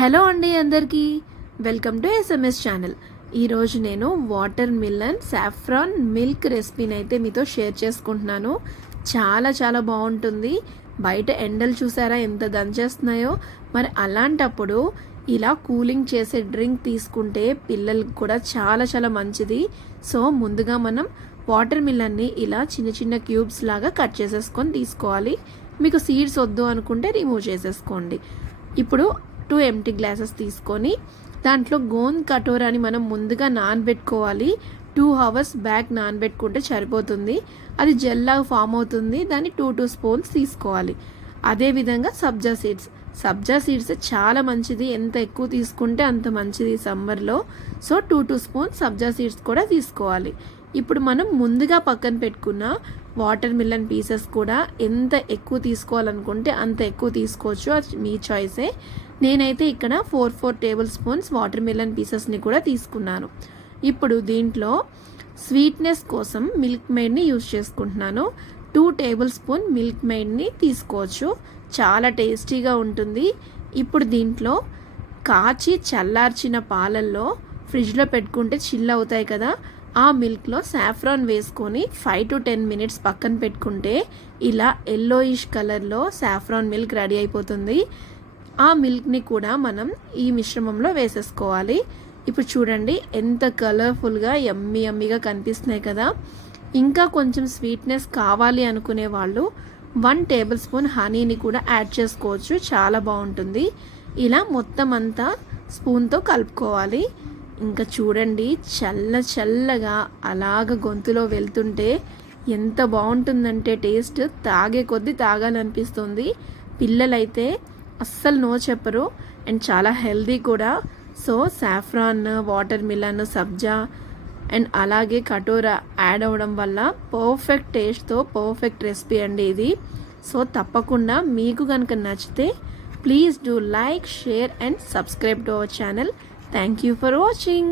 Hello అండి అందరికీ welcome to SMS channel. ఈరోజు నేను వాటర్ మిలన్ సాఫ్రాన్ మిల్క్ రెసిపీని అయితే మీతో షేర్ చేసుకుంటున్నాను. చాలా చాలా బాగుంటుంది. బయట ఎండలు చూసారా ఎంత దంచేస్తున్నాయో. మరి అలాంటప్పుడు ఇలా కూలింగ్ చేసే డ్రింక్ తీసుకుంటే పిల్లలకు కూడా చాలా చాలా మంచిది. సో ముందుగా మనం వాటర్ మిలన్ని ఇలా చిన్న చిన్న క్యూబ్స్ లాగా కట్ చేసేసుకొని తీసుకోవాలి. మీకు సీడ్స్ వద్దు అనుకుంటే రిమూవ్ చేసేసుకోండి. ఇప్పుడు 2 ఎంటీ గ్లాసెస్ తీసుకొని దాంట్లో గోంద్ కటోరాని మనం ముందుగా నానబెట్టుకోవాలి. 2 అవర్స్ బ్యాక్ నానబెట్టుకుంటే సరిపోతుంది. అది జెల్లాగా ఫామ్ అవుతుంది. దాన్ని 2 స్పూన్స్ తీసుకోవాలి. అదేవిధంగా సబ్జా సీడ్స్ చాలా మంచిది. ఎంత ఎక్కువ తీసుకుంటే అంత మంచిది సమ్మర్లో. సో 2 స్పూన్స్ సబ్జా సీడ్స్ కూడా తీసుకోవాలి. ఇప్పుడు మనం ముందుగా పక్కన పెట్టుకున్న వాటర్ మిలన్ పీసెస్ కూడా ఎంత ఎక్కువ తీసుకోవాలనుకుంటే అంత ఎక్కువ తీసుకోవచ్చు. అది మీ చాయిసే. నేనైతే ఇక్కడ 4 టేబుల్ స్పూన్స్ వాటర్ మిలన్ పీసెస్ని కూడా తీసుకున్నాను. ఇప్పుడు దీంట్లో స్వీట్నెస్ కోసం మిల్క్ మేడ్ని యూజ్ చేసుకుంటున్నాను. 2 టేబుల్ స్పూన్ మిల్క్ మేడ్ని తీసుకోవచ్చు. చాలా టేస్టీగా ఉంటుంది. ఇప్పుడు దీంట్లో కాచి చల్లార్చిన పాలల్లో ఫ్రిడ్జ్లో పెట్టుకుంటే చిల్ అవుతాయి కదా, ఆ మిల్క్లో సాఫ్రాన్ వేసుకొని 5 to 10 మినిట్స్ పక్కన పెట్టుకుంటే ఇలా ఎల్లోయిష్ కలర్లో సాఫ్రాన్ మిల్క్ రెడీ అయిపోతుంది. ఆ మిల్క్ని కూడా మనం ఈ మిశ్రమంలో వేసేసుకోవాలి. ఇప్పుడు చూడండి ఎంత కలర్ఫుల్గా యమ్మీగా కనిపిస్తున్నాయి కదా. ఇంకా కొంచెం స్వీట్నెస్ కావాలి అనుకునే వాళ్ళు 1 టేబుల్ స్పూన్ హనీని కూడా యాడ్ చేసుకోవచ్చు. చాలా బాగుంటుంది. ఇలా మొత్తం అంతా స్పూన్తో కలుపుకోవాలి. ఇంకా చూడండి చల్లగా అలాగ గొంతులో వెళ్తుంటే ఎంత బాగుంటుందంటే టేస్ట్ తాగే కొద్దీ తాగాలనిపిస్తుంది. పిల్లలైతే అస్సలు నో చెప్పరు. అండ్ చాలా హెల్దీ కూడా. So saffron, water melon, sabja and అలాగే కటోరా యాడ్ అవ్వడం వల్ల పర్ఫెక్ట్ టేస్ట్తో పర్ఫెక్ట్ రెసిపీ అండి ఇది. సో తప్పకుండా మీకు కనుక నచ్చితే please do like, share and subscribe to our channel. Thank you for watching.